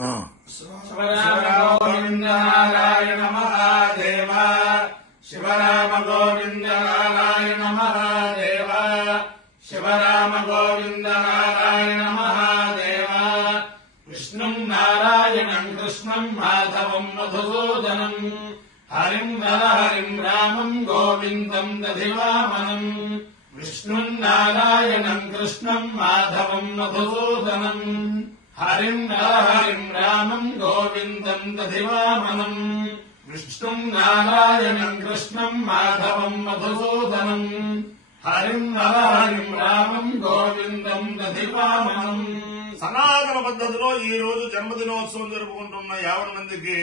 శివరామ గోవింద నారాయణ మహాదేవ శివరామ గోవింద నారాయణ మహాదేవ శివరామ గోవింద నారాయణ మహాదేవ విష్ణుం నారాయణం కృష్ణం మాధవం మధుసూదనం హరిం నరహరిం రామం గోవిందం దధివామనం విష్ణుం నారాయణం కృష్ణం మాధవం మధుసూదనం హరిం నరహరిం రామం గోవిందం దధివామనం విష్ణుం నారాయణం కృష్ణం మాధవం మధుసూదనం హరిం నరహరిం రామం గోవిందం దధివామనం. సనాతన పద్ధతిలో ఈ రోజు జన్మదినోత్సవం జరుపుకుంటున్న 50 మందికి,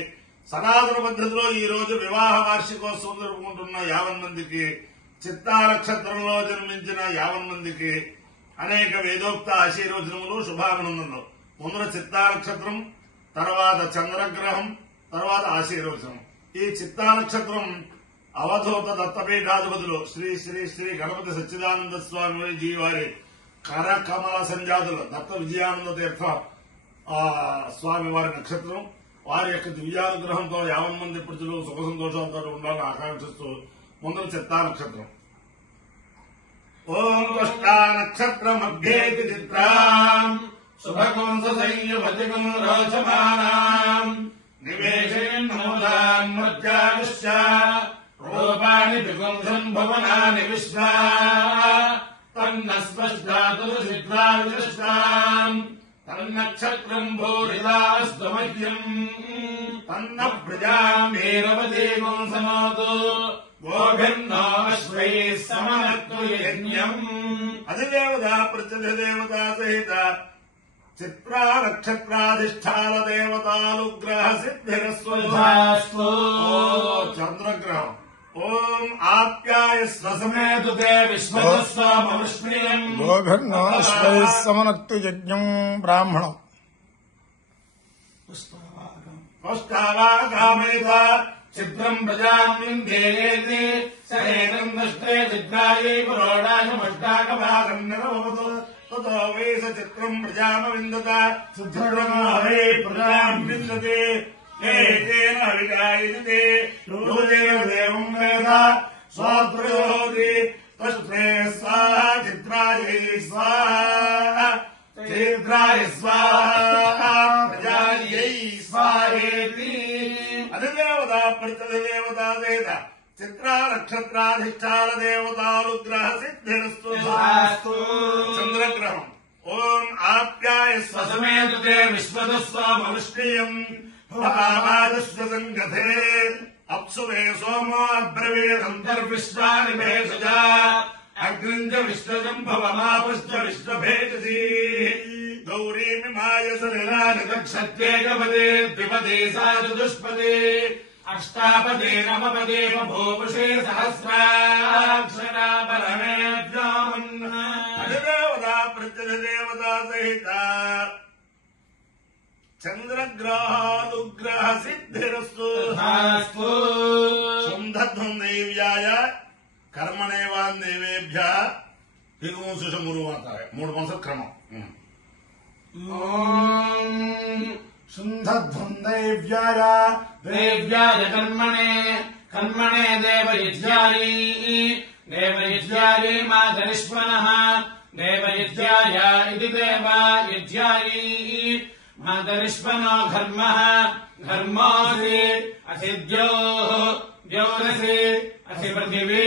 సనాతన పద్ధతిలో ఈ రోజు వివాహ వార్షికోత్సవం జరుపుకుంటున్న 50 మందికి, చిత్తా నక్షత్రంలో జన్మించిన 50 మందికి అనేక వేదోక్త ఆశీర్వచనములు, శుభాభినందనలు. ముందర చిత్తా నక్షత్రం, తర్వాత చంద్రగ్రహం, తర్వాత ఆశీర్వచనం. ఈ చిత్తా నక్షత్రం అవధూత దత్తపీఠాధిపతులు శ్రీ శ్రీ శ్రీ గణపతి సచ్చిదానంద స్వామి జీ వారి కరకమల సంజాతులు దత్త విజయానంద తీర్థ స్వామి వారి నక్షత్రం. వారి యొక్క దివ్యానుగ్రహంతో 50 మంది ప్రజలు సుఖ సంతోషాలతో ఉండాలని ఆకాంక్షిస్తూ ముందర చిత్తా నక్షత్రం. ఓం కృష్ణా నక్షత్రమభ్యేతి చిత్రాం శుభకుంసంయువతికం రోచమానాం నివేశయన్నోదాన్ మృత్యావిశ్చ రూపాణి విగుంసం భువనాని విశ్వా తన్న స్పష్టాతు సిద్ధావిశిష్టాం తన్నక్షత్రం భూరిదాస్తు మహ్యం తన్న ప్రజాం వీరవదేవం సమోతు గోభిర్నో అశ్వైః సమనత్తు యజ్ఞం. అధిదేవతా ప్రత్యధిదేవతా సహిత చిత్రా నక్షత్రాధిష్టాన దేవతానుగ్రహ సిద్ధిరస్వధాస్తు. చంద్రగ్రహం. ఓం ఆప్యాయస్వ సమేతుతే విశ్వదస్వామవృష్ణీయం గోభిర్నో అశ్వైః సమనత్తు యజ్ఞం బ్రాహ్మణం. పుష్పావాగామేత చిత్రం ప్రజాన్విందేతి సరేతం దృష్టే చిత్రాయై పురోడాశమష్టాకపాదం నిరవతు తతో వై స చిత్రం ప్రజామవిందత సుదృఢమావై ప్రజాం విందతే ఏతేన హవిగాయతే యోదేవ దేవం వేద స్వాత్రయోతి తస్మే స్వాహ చిత్రాయై స్వాహ చిత్రాయ స్వాహ ప్రజాయై స్వాహేతి. అధిదేవతా ప్రత్యధిదేవతా వేద చిత్రా నక్షత్రాధిష్టాన దేవతానుగ్రహ సిద్ధిరస్తు. చంద్రగ్రహం. ఓం ఆప్యాయస్వ సమేతుతే విశ్వదస్వామవృష్ణీయం భవామాదస్వ సంగతే అప్సువే సోమో అబ్రవీదంతర్విశ్వాని భేషజా అగ్నిం చ విశ్వసంభవమాపశ్చ విశ్వభేషజీ గౌరీమిమాయ సలిలాని దక్షత్యేకపదే ద్విపదే సా చతుష్పదే అష్టాపదే నవపదే బభూషే సహస్రాక్షరా పరమేభ్యామన్. అధిదేవతా ప్రత్యధిదేవతా సహిత చంద్రగ్రహానుగ్రహ సిద్ధిరస్తు. సుంధధ్వం దేవ్యాయ కర్మణేవాన్ దేవేభ్య హిగుంసుషమురువాతాయ. 3 పంక్తుల క్రమం. శుంధధ్వం దైవ్యాయ దేవ్యాయ కర్మణే కర్మణే దేవయజ్ఞాయై దేవయజ్ఞాయై మాతరిష్మనః దేవయజ్ఞాయ ఇది దేవయజ్ఞాయై మాతరిష్మనో ఘర్మః ఘర్మోऽसि असि द्योः द्यौरसि असि पृथिवी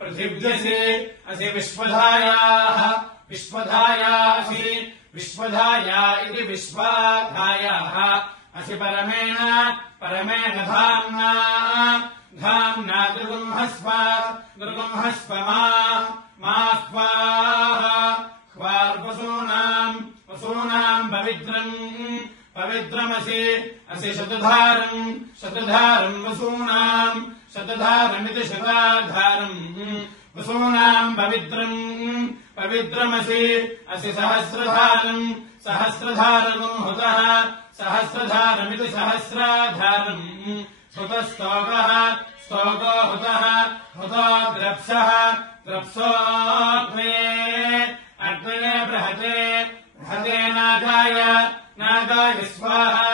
पृथिव्यसि असि विश्वधायाः विश्वधायासि विश्वधाया इति विश्वाधायाः असि परमेण परमेण धाम्ना धाम्ना दृगुंहस्व दृगुंहस्व मा स्वाहा ह्वार्वसूनाम् वसूनाम् पवित्रम् पवित्रमसि असि शतधारम् शतधारम् वसूनाम् शतधारमिति शताधारम् वसूनाम् पवित्रम् पवित्रमसि असि सहस्रधारम् सहस्रधारम् हुतः सहस्रधारमिति सहस्राधारम् हुतस्तोकः स्तोको हुतः हुतो द्रप्सः द्रप्सोऽग्ने अग्नये बृहते बृहते नागाय नागाय स्वाहा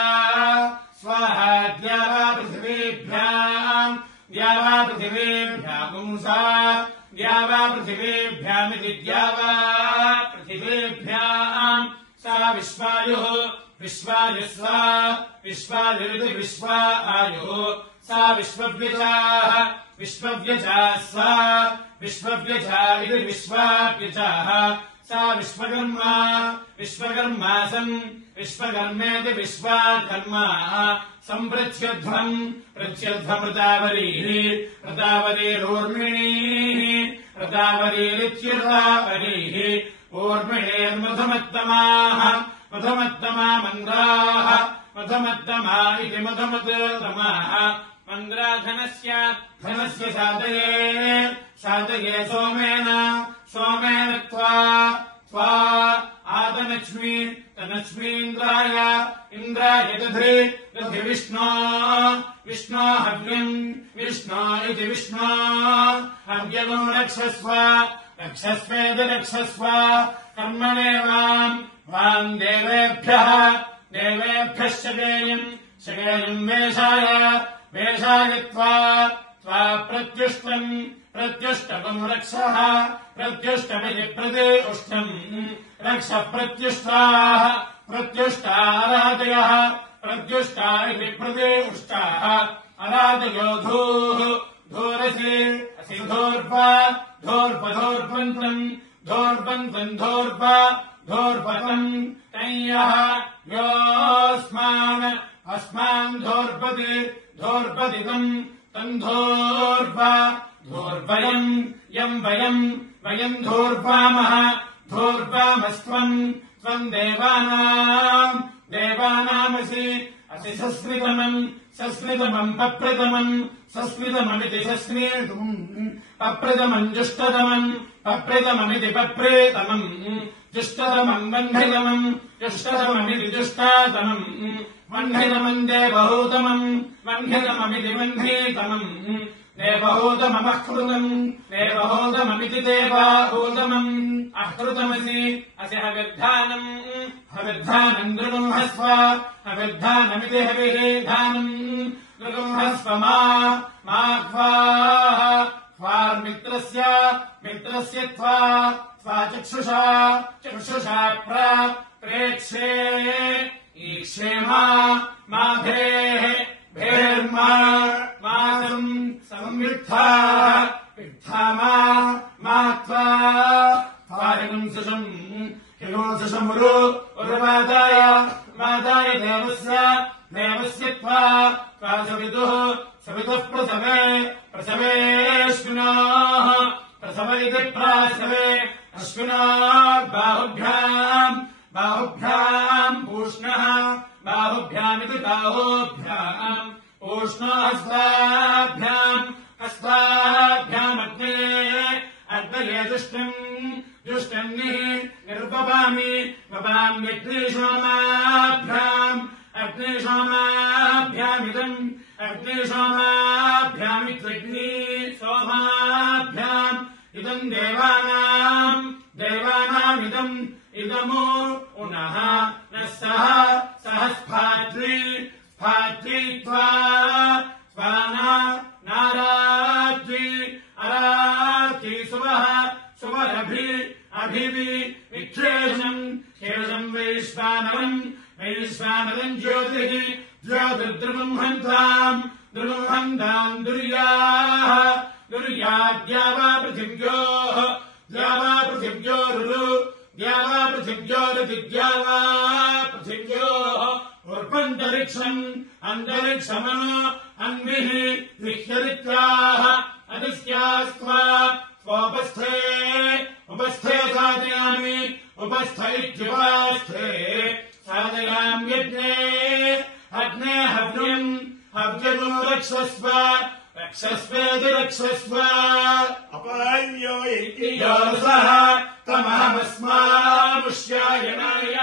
विश्वायुस्वा विश्वायुरिति विश्वा आयुः सा विश्वव्यजाः विश्वव्यजा स्वा विश्वव्यजा इति विश्वाव्यजाः सा विश्वकर्मा विश्वकर्मासम् विश्वकर्मेति विश्वाकर्मा सम्प्रच्यध्वम् प्रत्यध्वमृतावरीः प्रतावरीरूर्मिणीः प्रतावरीरित्युर्वावरीः ऊर्मिणेर्मधुमत्तमाः मधुमत्तमा मन्द्राः मधुमत्तमा इति मधुमत्तमाः मन्द्रा धनस्य साधये सोमेन त्वा आतनक्ष्मी तनक्ष्मीन्द्राय दधि विष्णो हव्यम् विष्णो इति विष्णो हव्यगो रक्षस्वेति रक्षस्व कर्मणे वाम् देवेभ्यः शकेयम् वेषाय त्वा प्रत्युष्टम् रक्षः प्रत्युष्टमिति प्रति उष्टम् रक्ष प्रत्युष्टारादयः प्रत्युष्टा इति प्रति उष्टाः अरादयो धूरसि असि धोर्पन्तम् धोर्पतम् तय्यः योऽस्मान् धोर्पतितम् तम् धोर्वयम् यम् वयम् धोर्वामस्त्वम् देवानामसि सस्मृतमम् पप्रतममिति पप्रतमम् जुष्टतममिति पप्रेतमम् जुष्टतमम् वह्नितममिति जुष्टातमम् वह्नितमम् वह्नितममिति वह्नीतमम् देवहूतममिति देवाहूतमम् अहृतमसि असि हविर्धानम् दृगुंहस्व हविर्धानमिति हविर्धानम् दृगुंहस्व मा मित्रस्य त्वा चक्षुषा प्रेक्षे ईक्षेमा माधेः भेर्मासम् संविद्धा मा हिगुंसुषमुरु उरुवादाय देवस्य त्वा सवितुः प्रसवेऽश्विनोः प्रसव इति प्रासवे अश्विनोः बाहुभ्याम् पूष्णः बाहुभ्यामिति बाहोभ्याम् पूष्णो हस्ताभ्यामग्ने जुष्टम् निर्वपाम्यग्निशोमाभ्याम् अग्निशोमाभ्यामित्वग्नि सोमाभ्याम् इदम् देवानामिदमो उनः न सह स्फाद्री नाराद्री अराद्री सुवरभिविक्षेषम् वैश्वानरम् ज्योतिर्द्रुगुंहन्ताम् दुर्याद्यावा पृथिव्योः अन्तरिक्षमनो अन्विः विह्यरित्याः अदिस्यास्त्वा उपस्थे साधयामि उपस्थैत्युपास्थे साधयाम् अग्ने हव्यगो रक्षस्व अपराह्यो सः तमहमस्मामुष्यायणाय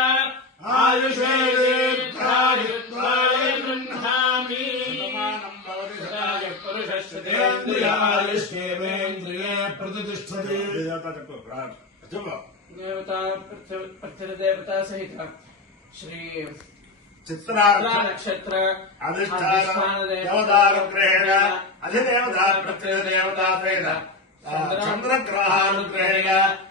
आयुषे दीर्घायुत्वाय गृह्णामि पुरुषश्चेन्द्रिये प्रतिष्ठते देवता सहित श्री चित्रा नक्षत्र अधिष्ठान देवतानुग्रहेण अधिदेवता प्रत्ययदेवता सहित చంద్రగ్రహానుగ్రహేణ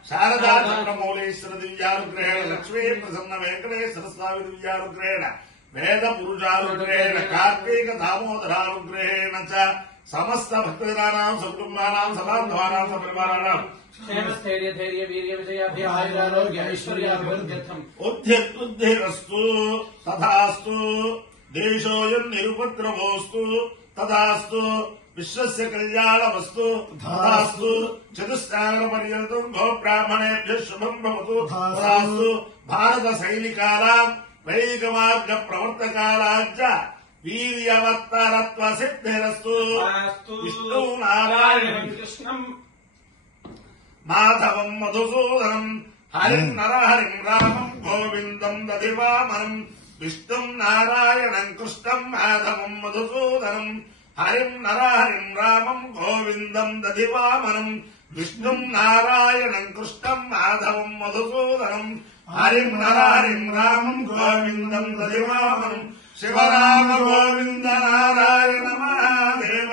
శారదా చంద్రమౌళేశ్వర దివ్యానుగ్రహేణ లక్ష్మీ ప్రసన్న వెంకటేశ్వర స్వామి దివ్యానుగ్రహేణ వేద పురుషానుగ్రహేణ కార్తీక దామోదరానుగ్రహేణ చ సమస్త భక్తజనానాం సకుటుంబానాం సబాంధవానాం సపరివారాణాం క్షేమస్థైర్య ధైర్య వీర్య విజయాభ్య ఆయురారోగ్య ఐశ్వర్యాభివృద్ధ్యర్థం ఉద్ధిరస్తు తథాస్తు దేశోయం నిరుపద్రవోస్తు తథాస్తు విశ్వస్య కళ్యాణమస్తు తథాస్తు చతుస్సాగర పర్యంతం గో బ్రాహ్మణేభ్య శుభం భవతు తథాస్తు భారత సైనికానాం వైదిక మార్గ ప్రవర్తకానాంచ వీర్యవత్తరత్వ సిద్ధిరస్తు విష్ణు నారాయణం కృష్ణం మాధవం మధుసూదనం హరిం నరహరిం రామం గోవిందం దదివామనం విష్ణుం నారాయణం కృష్ణం మాధవం మధుసూదనం హరిం నరహరిం రామం గోవిందం దదివామనం విష్ణుం నారాయణం కృష్ణం మాధవం మధుసూదనం హరిం నరహరిం రామం గోవిందం దదివామనం శివరామ గోవింద నారాయణ మహాదేవ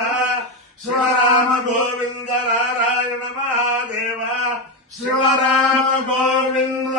శివరామ గోవింద నారాయణ మహాదేవ శివరామ గోవింద